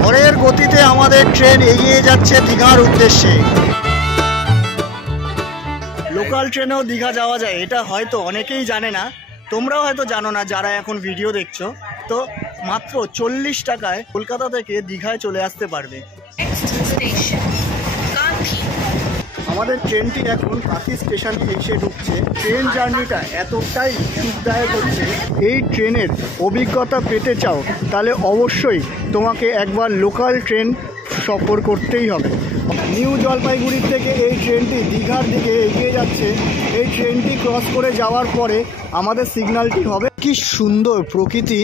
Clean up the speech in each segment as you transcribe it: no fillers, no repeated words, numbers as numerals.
ঝড়ের গতিতে আমাদের ট্রেন এগিয়ে যাচ্ছে দীঘার উদ্দেশ্যে। লোকাল ট্রেনেও দীঘা যাওয়া যায়, এটা হয়তো অনেকেই জানে না, তোমরাও হয়তো জানো না যারা এখন ভিডিও দেখছো। তো মাত্র 40 টাকায় কলকাতা থেকে দীঘায় চলে আসতে পারবে। আমাদের ট্রেনটি এখন কাঁথি স্টেশনে এসে ঢুকছে। ট্রেন জার্নিটা এতটাই সুখদায়ক হচ্ছে, এই ট্রেনের অভিজ্ঞতা পেতে চাও তাহলে অবশ্যই তোমাকে একবার লোকাল ট্রেন সফর করতেই হবে। নিউ জলপাইগুড়ি থেকে এই ট্রেনটি দীঘার দিকে এগিয়ে যাচ্ছে। এই ট্রেনটি ক্রস করে যাওয়ার পরে আমাদের সিগন্যালটি হবে। কি সুন্দর প্রকৃতি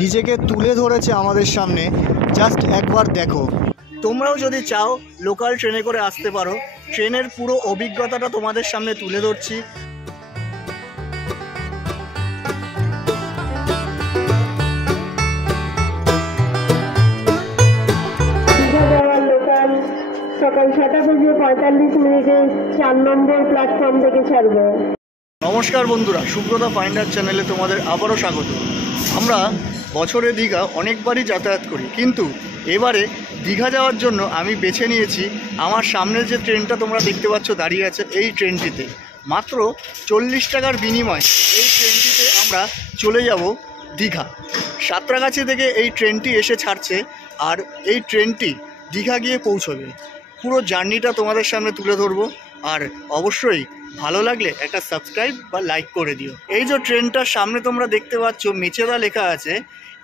নিজেকে তুলে ধরেছে আমাদের সামনে, জাস্ট একবার দেখো। তোমরাও যদি চাও লোকাল ট্রেনে করে আসতে পারো। ট্রেনের পুরো অভিজ্ঞতাটা তোমাদের সামনে তুলে ধরছি। সকাল 6:45 4 নম্বর প্ল্যাটফর্ম থেকে ছাড়বে। নমস্কার বন্ধুরা, সুব্রতা ফাইন্ডার চ্যানেলে তোমাদের আবারও স্বাগত। আমরা বছরে দীঘা অনেকবারই যাতায়াত করি, কিন্তু এবারে দীঘা যাওয়ার জন্য আমি বেছে নিয়েছি আমার সামনের যে ট্রেনটা তোমরা দেখতে পাচ্ছ দাঁড়িয়ে আছে, এই ট্রেনটিতে মাত্র 40 টাকার বিনিময় এই ট্রেনটিতে আমরা চলে যাব দীঘা। সাঁতরাগাছি থেকে এই ট্রেনটি এসে ছাড়ছে, আর এই ট্রেনটি দীঘা গিয়ে পৌঁছবে। পুরো জার্নিটা তোমাদের সামনে তুলে ধরবো, আর অবশ্যই ভালো লাগলে একটা সাবস্ক্রাইব বা লাইক করে দিও। এই যে ট্রেনটার সামনে তোমরা দেখতে পাচ্ছ মেচেদা লেখা আছে,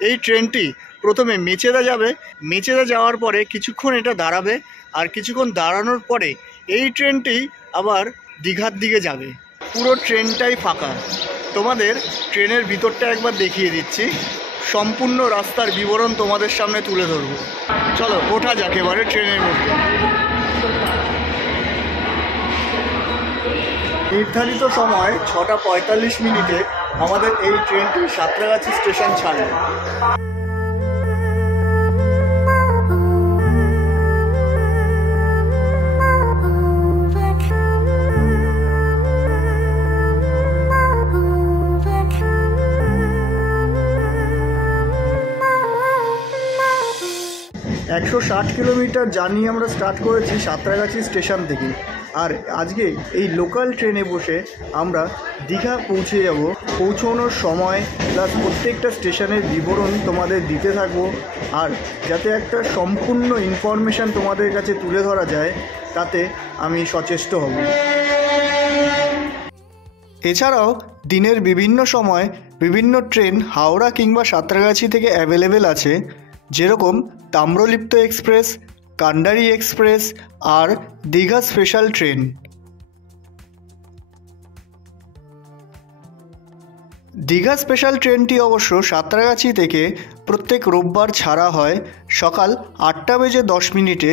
এই ট্রেনটি প্রথমে মেচেদা যাবে। মেচেদা যাওয়ার পরে কিছুক্ষণ এটা দাঁড়াবে, আর কিছুক্ষণ দাঁড়ানোর পরে এই ট্রেনটি আবার দীঘার দিকে যাবে। পুরো ট্রেনটাই ফাঁকা। তোমাদের ট্রেনের ভিতরটা একবার দেখিয়ে দিচ্ছি, সম্পূর্ণ রাস্তার বিবরণ তোমাদের সামনে তুলে ধরবো। চলো ওঠা যাক এবারে ট্রেনের মধ্যে। নির্ধারিত সময় 6:45 আমাদের এই ট্রেনটি সাঁতরাগাছি স্টেশন ছাড়বে। একশো 60 কিলোমিটার জার্নি আমরা স্টার্ট করেছি সাঁতরাগাছি স্টেশন থেকে, আর আজকে এই লোকাল ট্রেনে বসে আমরা দীঘা পৌঁছে যাব। পৌঁছানোর সময় প্লাস প্রত্যেকটা স্টেশনের বিবরণ তোমাদের দিতে থাকবো, আর যাতে একটা সম্পূর্ণ ইনফরমেশান তোমাদের কাছে তুলে ধরা যায় তাতে আমি সচেষ্ট হব। এছাড়াও দিনের বিভিন্ন সময় বিভিন্ন ট্রেন হাওড়া কিংবা সাঁতরাগাছি থেকে অ্যাভেলেবেল আছে, যেরকম তাম্রলিপ্ত এক্সপ্রেস, কান্ডারি এক্সপ্রেস আর Digha special train. Digha special ট্রেনটি অবশ্য সাঁতরাগাছি থেকে প্রত্যেক রোববার ছাড়া হয় সকাল 8:10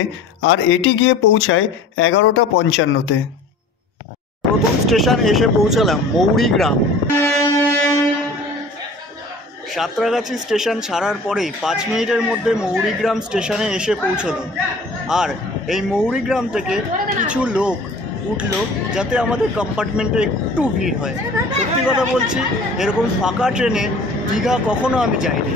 আর এটি গিয়ে পৌঁছায় 11:55। প্রথম স্টেশন এসে পৌঁছালাম মৌরিগ্রাম। সাঁতরাগাছি স্টেশন ছাড়ার পরেই 5 মিনিটের মধ্যে মৌরিগ্রাম স্টেশনে এসে পৌঁছলো, আর এই মৌরিগ্রাম থেকে কিছু লোক উঠলো যাতে আমাদের কম্পার্টমেন্টে একটু ভিড় হয়। সত্যি কথা বলছি, এরকম ফাঁকা ট্রেনে দীঘা কখনো আমি যাইনি।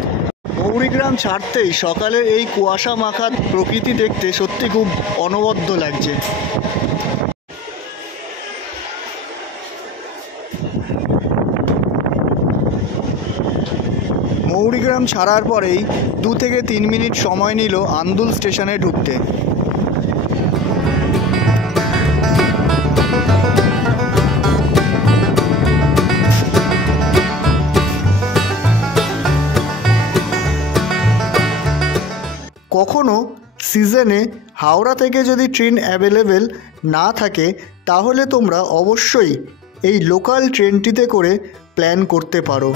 মৌরিগ্রাম ছাড়তেই সকালে এই কুয়াশা মাখা প্রকৃতি দেখতে সত্যি খুব অনবদ্য লাগছে। মৌরিগ্রাম ছাড়ার পরেই 2 থেকে 3 মিনিট সময় নিল আন্দুল স্টেশনে ঢুকতে। কখনো সিজনে হাওড়া থেকে যদি ট্রেন অ্যাভেলেবেল না থাকে তাহলে তোমরা অবশ্যই এই লোকাল ট্রেনটিতে করে প্ল্যান করতে পারো।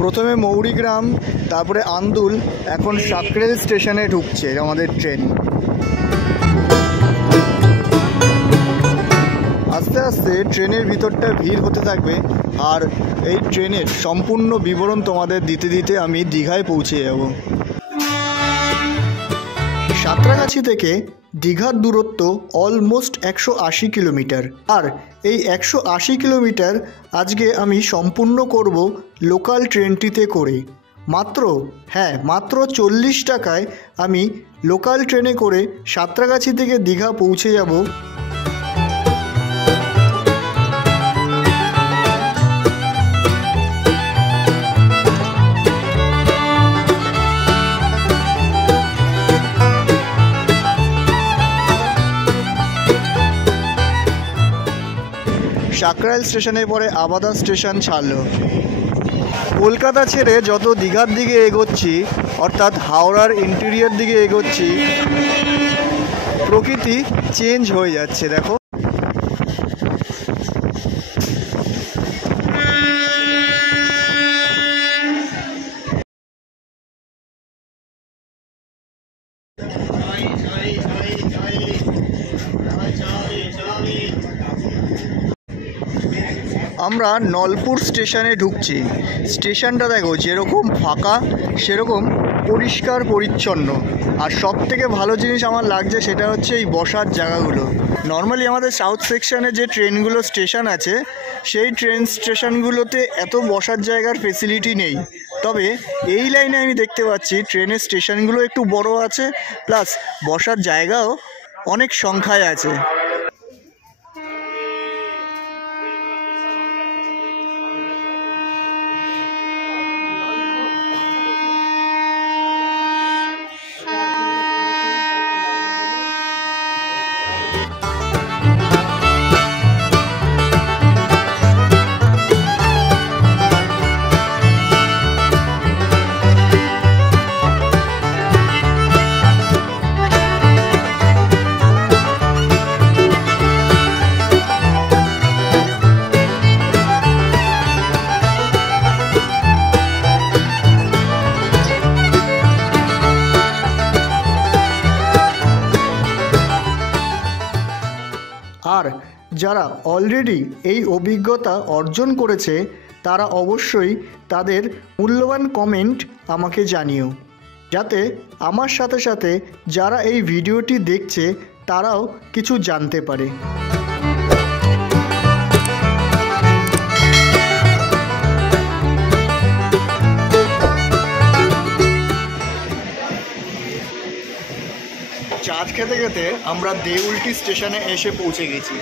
প্রথমে মৌরিগ্রাম, তারপরে আন্দুল, এখন সাকরেল স্টেশনে ঢুকছে আমাদের ট্রেন। আস্তে আস্তে ট্রেনের ভিতরটা ভিড় হতে থাকবে, আর এই ট্রেনের সম্পূর্ণ বিবরণ তোমাদের দিতে দিতে আমি দীঘায় পৌঁছে যাব। সাঁতরাগাছি থেকে দীঘার দূরত্ব অলমোস্ট 180 কিলোমিটার, আর এই 180 কিলোমিটার আজকে আমি সম্পূর্ণ করব লোকাল ট্রেনটিতে করে। মাত্র 40 টাকায় আমি লোকাল ট্রেনে করে সাঁতরাগাছি থেকে দীঘা পৌঁছে যাব। সাকরাইল স্টেশনের পরে আবাদা স্টেশন ছাড়লো। কলকাতা ছেড়ে যত দীঘার দিকে এগোচ্ছি, অর্থাৎ হাওড়ার ইন্টেরিয়র দিকে এগোচ্ছি, প্রকৃতি চেঞ্জ হয়ে যাচ্ছে। দেখো, আমরা নলপুর স্টেশনে ঢুকছি। স্টেশনটা দেখো যেরকম ফাঁকা সেরকম পরিষ্কার পরিচ্ছন্ন। আর সব থেকে ভালো জিনিস আমার লাগছে সেটা হচ্ছে এই বসার জায়গাগুলো। নর্মালি আমাদের সাউথ সেকশানে যে ট্রেনগুলো স্টেশন আছে সেই ট্রেন স্টেশনগুলোতে এত বসার জায়গার ফেসিলিটি নেই। তবে এই লাইনে আমি দেখতে পাচ্ছি ট্রেনের স্টেশনগুলো একটু বড় আছে, প্লাস বসার জায়গাও অনেক সংখ্যায় আছে। আর যারা অলরেডি এই অভিজ্ঞতা অর্জন করেছে তারা অবশ্যই তাদের মূল্যবান কমেন্ট আমাকে জানিও, যাতে আমার সাথে সাথে যারা এই ভিডিওটি দেখছে তারাও কিছু জানতে পারে। চাঁদ খেতে খেতে আমরা দেউলটি স্টেশনে এসে পৌঁছে গেছি।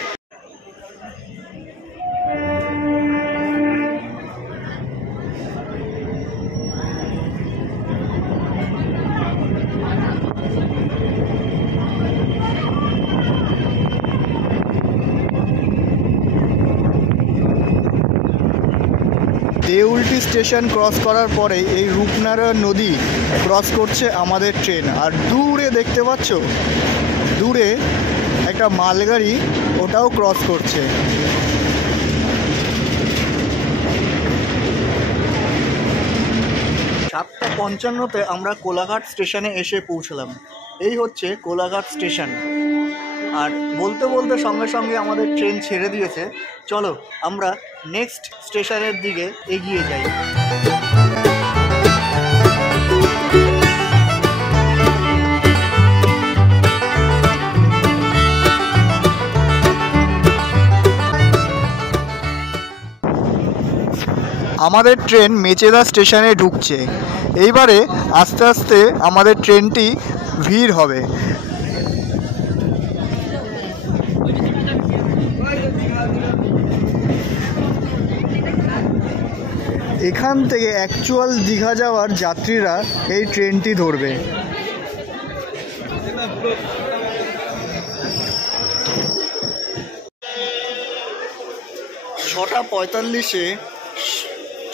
দেউলটি স্টেশন ক্রস করার পরে এই রূপনারায়ণ নদী ক্রস করছে আমাদের ট্রেন। আর দূরে দেখতে পাচ্ছ, দূরে একটা মালগাড়ি ওটাও ক্রস করছে। 7:55-তে আমরা কোলাঘাট স্টেশনে এসে পৌঁছলাম। এই হচ্ছে কোলাঘাট স্টেশন। আর বলতে বলতে সঙ্গে সঙ্গে আমাদের ট্রেন ছেড়ে দিয়েছে। চলো আমরা নেক্সট স্টেশনের দিকে এগিয়ে যাই। আমাদের ট্রেন মেচেদা স্টেশনে ঢুকছে। এইবারে আস্তে আস্তে আমাদের ট্রেনটি ভিড় হবে। এখান থেকে অ্যাকচুয়াল দীঘা যাওয়ার যাত্রীরা এই ট্রেনটি ধরবে।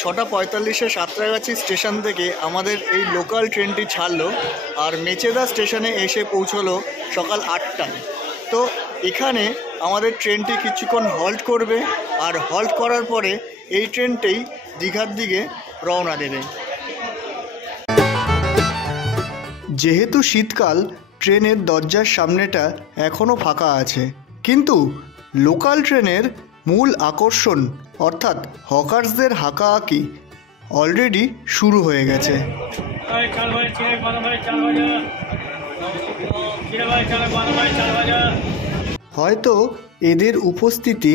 6:45-এ সাঁতরাগাছি স্টেশন থেকে আমাদের এই লোকাল ট্রেনটি ছাড়লো আর মেচেদা স্টেশনে এসে পৌঁছলো সকাল 8টায়। তো এখানে আমাদের ট্রেনটি কিছুক্ষণ হল্ট করবে, আর হল্ট করার পরে এই ট্রেনটাই দীঘার দিকে রওনা দেবে। যেহেতু শীতকাল, ট্রেনের দরজার সামনেটা এখনও ফাঁকা আছে, কিন্তু লোকাল ট্রেনের মূল আকর্ষণ অর্থাৎ হকার্সদের হাঁকাহাঁকি অলরেডি শুরু হয়ে গেছে। হয়তো এদের উপস্থিতি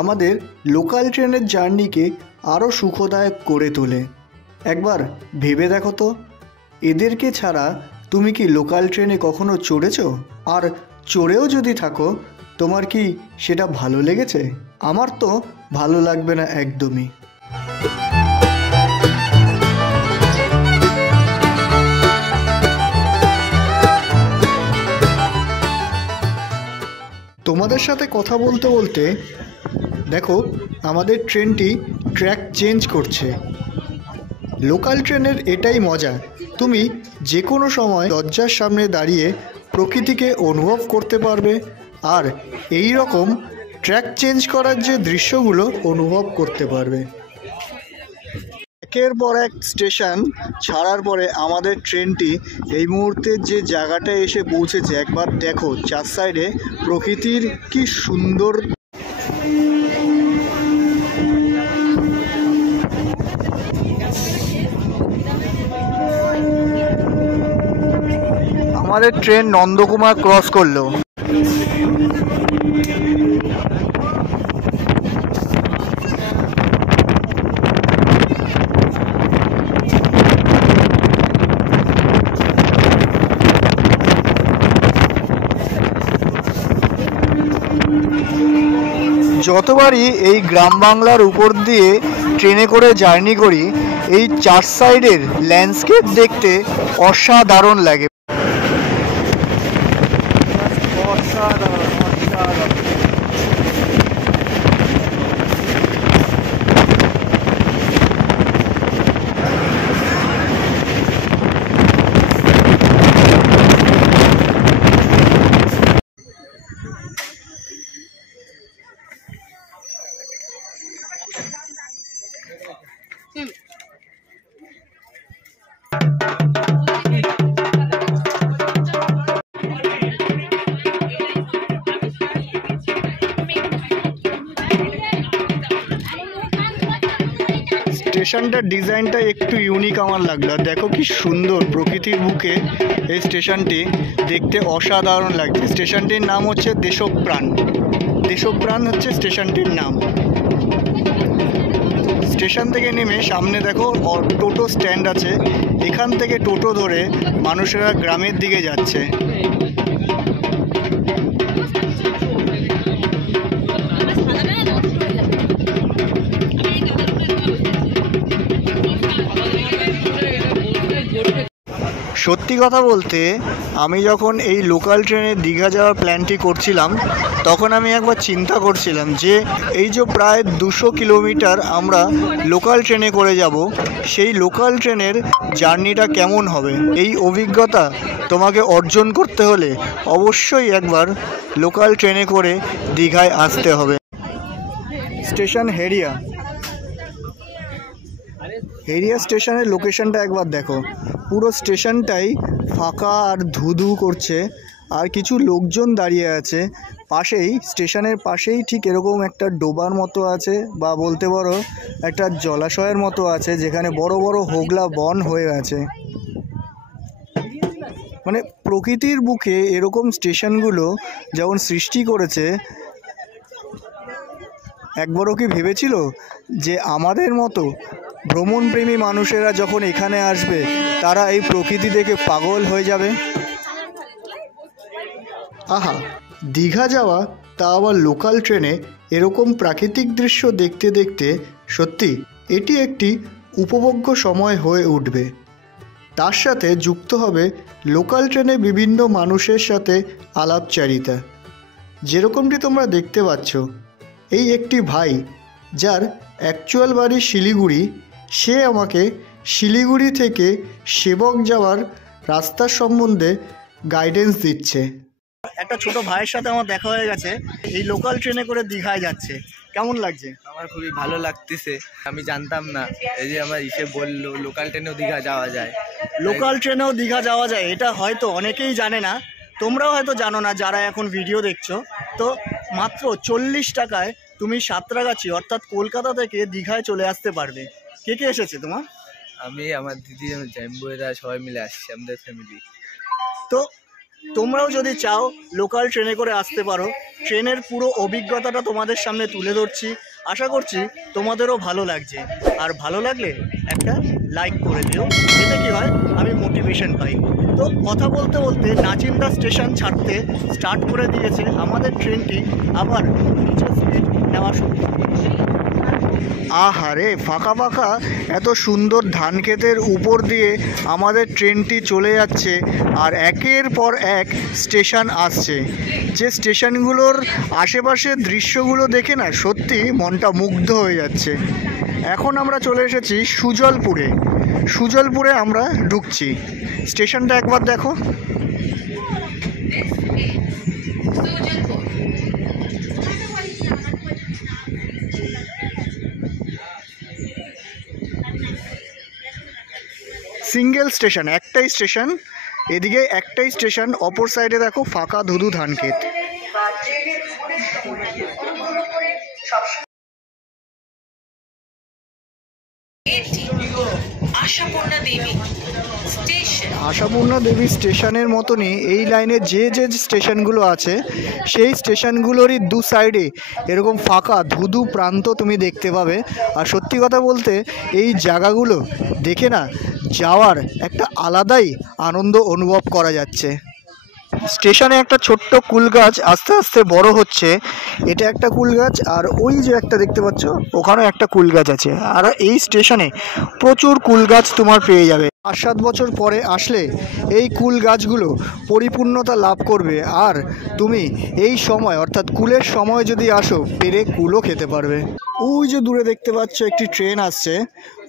আমাদের লোকাল ট্রেনের জার্নিকে আরও সুখদায়ক করে তোলে। একবার ভেবে দেখো তো, এদেরকে ছাড়া তুমি কি লোকাল ট্রেনে কখনো চড়েছো? আর চড়েও যদি থাকো, তোমার কি সেটা ভালো লেগেছে? আমার তো ভালো লাগবে না একদমই। তোমাদের সাথে কথা বলতে বলতে দেখো আমাদের ট্রেনটি ট্র্যাক চেঞ্জ করছে। লোকাল ট্রেনের এটাই মজা, তুমি যে কোনো সময় দরজার সামনে দাঁড়িয়ে প্রকৃতিকে অনুভব করতে পারবে আর এই রকম ট্র্যাক চেঞ্জ করার যে দৃশ্যগুলো অনুভব করতে পারবে। একের পর এক স্টেশন ছাড়ার পরে আমাদের ট্রেনটি এই মুহূর্তে যে জায়গাটায় এসে পৌঁছেছে, একবার দেখো চার সাইডে প্রকৃতির কি সুন্দর। আমাদের ট্রেন নন্দকুমার ক্রস করলো। যতবারই এই গ্রাম বাংলার উপর দিয়ে ট্রেনে করে জার্নি করি, এই চার সাইডের ল্যান্ডস্কেপ দেখতে অসাধারণ লাগে। স্টেশনটার ডিজাইনটা একটু ইউনিক আমার লাগলো। দেখো কি সুন্দর প্রকৃতির বুকে এই স্টেশনটি দেখতে অসাধারণ লাগছে। স্টেশনটির নাম হচ্ছে দেশপ্রাণ। দেশপ্রাণ হচ্ছে স্টেশনটির নাম। স্টেশন থেকে নেমে সামনে দেখো টোটো স্ট্যান্ড আছে, এখান থেকে টোটো ধরে মানুষেরা গ্রামের দিকে যাচ্ছে। সত্যি কথা বলতে আমি যখন এই লোকাল ট্রেনে দীঘা যাওয়ার প্ল্যানটি করছিলাম, তখন আমি একবার চিন্তা করছিলাম যে এই যে প্রায় 200 কিলোমিটার আমরা লোকাল ট্রেনে করে যাব, সেই লোকাল ট্রেনের জার্নিটা কেমন হবে। এই অভিজ্ঞতা তোমাকে অর্জন করতে হলে অবশ্যই একবার লোকাল ট্রেনে করে দীঘায় আসতে হবে। স্টেশন হেরিয়া। হেরিয়া স্টেশনের লোকেশনটা একবার দেখো, পুরো স্টেশনটাই ফাঁকা আর ধুধু করছে, আর কিছু লোকজন দাঁড়িয়ে আছে। পাশেই স্টেশনের পাশেই ঠিক এরকম একটা ডোবার মতো আছে, বা বলতে পারো একটা জলাশয়ের মতো আছে, যেখানে বড় বড় হোগলা বন হয়ে আছে। মানে প্রকৃতির বুকে এরকম স্টেশনগুলো যেমন সৃষ্টি করেছে, একবারও কি ভেবেছিল যে আমাদের মতো ভ্রমণপ্রেমী মানুষেরা যখন এখানে আসবে তারা এই প্রকৃতি দেখে পাগল হয়ে যাবে? আহা, দীঘা যাওয়া তা আবার লোকাল ট্রেনে এরকম প্রাকৃতিক দৃশ্য দেখতে দেখতে সত্যি এটি একটি উপভোগ্য সময় হয়ে উঠবে। তার সাথে যুক্ত হবে লোকাল ট্রেনে বিভিন্ন মানুষের সাথে আলাপচারিতা। যেরকমটি তোমরা দেখতে পাচ্ছ, এই একটি ভাই যার অ্যাকচুয়াল বাড়ি শিলিগুড়ি, সে আমাকে শিলিগুড়ি থেকে সেবক যাওয়ার রাস্তার সম্বন্ধে গাইডেন্স দিচ্ছে। একটা ছোট ভাইয়ের সাথে আমার দেখা হয়ে গেছে, এই লোকাল ট্রেনে করে দীঘায় যাচ্ছে। কেমন লাগছে? আমার খুবই ভালো লাগতেছে। আমি জানতাম না, এই যে আমার ইসে বললো লোকাল ট্রেনেও দীঘা যাওয়া যায়। লোকাল ট্রেনেও দীঘা যাওয়া যায়, এটা হয়তো অনেকেই জানে না, তোমরাও হয়তো জানো না যারা এখন ভিডিও দেখছো। তো মাত্র 40 টাকায় তুমি সাঁতরাগাছি অর্থাৎ কলকাতা থেকে দীঘায় চলে আসতে পারবে। কে কে এসেছে তোমার? আমি, আমার দিদি, আমার জাম্বুয়েরা সবাই মিলে আসছি, আমাদের ফ্যামিলি। তো তোমরাও যদি চাও লোকাল ট্রেনে করে আসতে পারো। ট্রেনের পুরো অভিজ্ঞতাটা তোমাদের সামনে তুলে ধরছি, আশা করছি তোমাদেরও ভালো লাগছে। আর ভালো লাগলে একটা লাইক করে দিও, এতে কি হয় আমি মোটিভেশন পাই। তো কথা বলতে বলতে নাচিন্দা স্টেশন ছাড়তে স্টার্ট করে দিয়েছে আমাদের ট্রেনটি, আবার নিচের স্পিড নেওয়া শুরু। আহারে ফাঁকা ফাঁকা এত সুন্দর ধান ক্ষেতের উপর দিয়ে আমাদের ট্রেনটি চলে যাচ্ছে, আর একের পর এক স্টেশন আসছে। যে স্টেশনগুলোর আশেপাশের দৃশ্যগুলো দেখে না সত্যি মনটা মুগ্ধ হয়ে যাচ্ছে। এখন আমরা চলে এসেছি সুজলপুরে। সুজলপুরে আমরা ঢুকছি। স্টেশনটা একবার দেখো। সিঙ্গেল স্টেশন, একটাই স্টেশন, এদিকে একটাই স্টেশন, অপর সাইডে দেখো ফাঁকা ধুধু ধান ক্ষেত। আশাপূর্ণা দেবী স্টেশনের মতনই এই লাইনে যে যে স্টেশনগুলো আছে সেই স্টেশনগুলোরই দু সাইডে এরকম ফাঁকা ধুধু প্রান্ত তুমি দেখতে পাবে। আর সত্যি কথা বলতে এই জায়গাগুলো দেখে না যাওয়ার একটা আলাদাই আনন্দ অনুভব করা যাচ্ছে। স্টেশনে একটা ছোট্ট কুল গাছ আস্তে আস্তে বড় হচ্ছে। এটা একটা কুল গাছ, আর ওই যে একটা দেখতে পাচ্ছ ওখানেও একটা কুল গাছ আছে। আর এই স্টেশনে প্রচুর কুল গাছ তোমার পেয়ে যাবে। 5-7 বছর পরে আসলে এই কুল গাছগুলো পরিপূর্ণতা লাভ করবে, আর তুমি এই সময় অর্থাৎ কুলের সময় যদি আসো পেরে কুলও খেতে পারবে। ওই যে দূরে দেখতে পাচ্ছ একটি ট্রেন আসছে,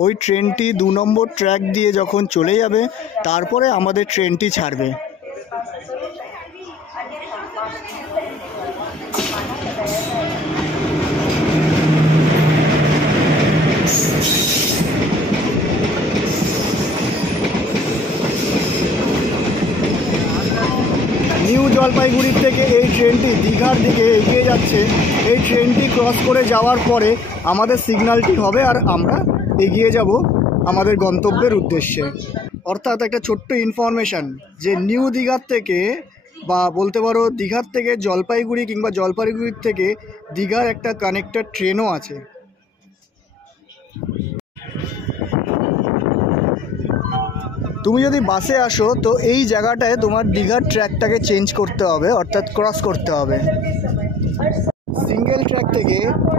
ওই ট্রেনটি 2 নম্বর ট্র্যাক দিয়ে যখন চলে যাবে তারপরে আমাদের ট্রেনটি ছাড়বে। নিউ জলপাইগুড়ির থেকে এই ট্রেনটি দীঘার দিকে এগিয়ে যাচ্ছে। এই ট্রেনটি ক্রস করে যাওয়ার পরে আমাদের সিগন্যালটি হবে, আর আমরা এগিয়ে যাব আমাদের গন্তব্যের উদ্দেশ্যে। অর্থাৎ একটা ছোট্ট ইনফরমেশান যে নিউ দীঘার থেকে, বা বলতে পারো দীঘার থেকে জলপাইগুড়ি কিংবা জলপাইগুড়ির থেকে দীঘার একটা কানেক্টর ট্রেনও আছে। তুমি যদি বাসে আসো তো এই জায়গাটায় তোমার দীঘার ট্র্যাকটাকে চেঞ্জ করতে হবে, অর্থাৎ ক্রস করতে হবে। সিঙ্গেল ট্র্যাক থেকে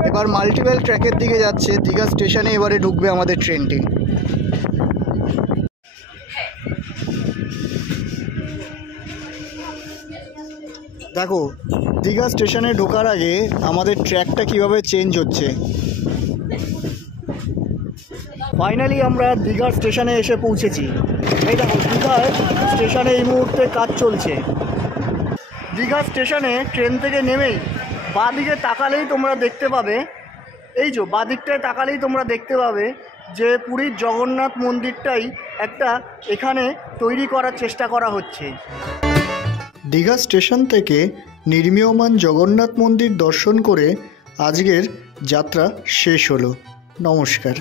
এবার মাল্টিপল ট্র্যাকের দিকে যাচ্ছে। দীঘা স্টেশনে এবারে ঢুকবে আমাদের ট্রেনটি। দেখো দীঘা স্টেশনে ঢোকার আগে আমাদের ট্র্যাকটা কিভাবে চেঞ্জ হচ্ছে। ফাইনালি আমরা দীঘা স্টেশনে এসে পৌঁছেছি। এই দেখো দীঘার স্টেশনে এই মুহূর্তে কাজ চলছে। দীঘা স্টেশনে ট্রেন থেকে নেমেই বাঁদিকে তাকালেই তোমরা দেখতে পাবে, এই যে বাঁদিকটায় তাকালেই তোমরা দেখতে পাবে যে পুরীর জগন্নাথ মন্দিরটাই একটা এখানে তৈরি করার চেষ্টা করা হচ্ছে। দীঘা স্টেশন থেকে নির্মীয়মান জগন্নাথ মন্দির দর্শন করে আজকের যাত্রা শেষ হলো। নমস্কার।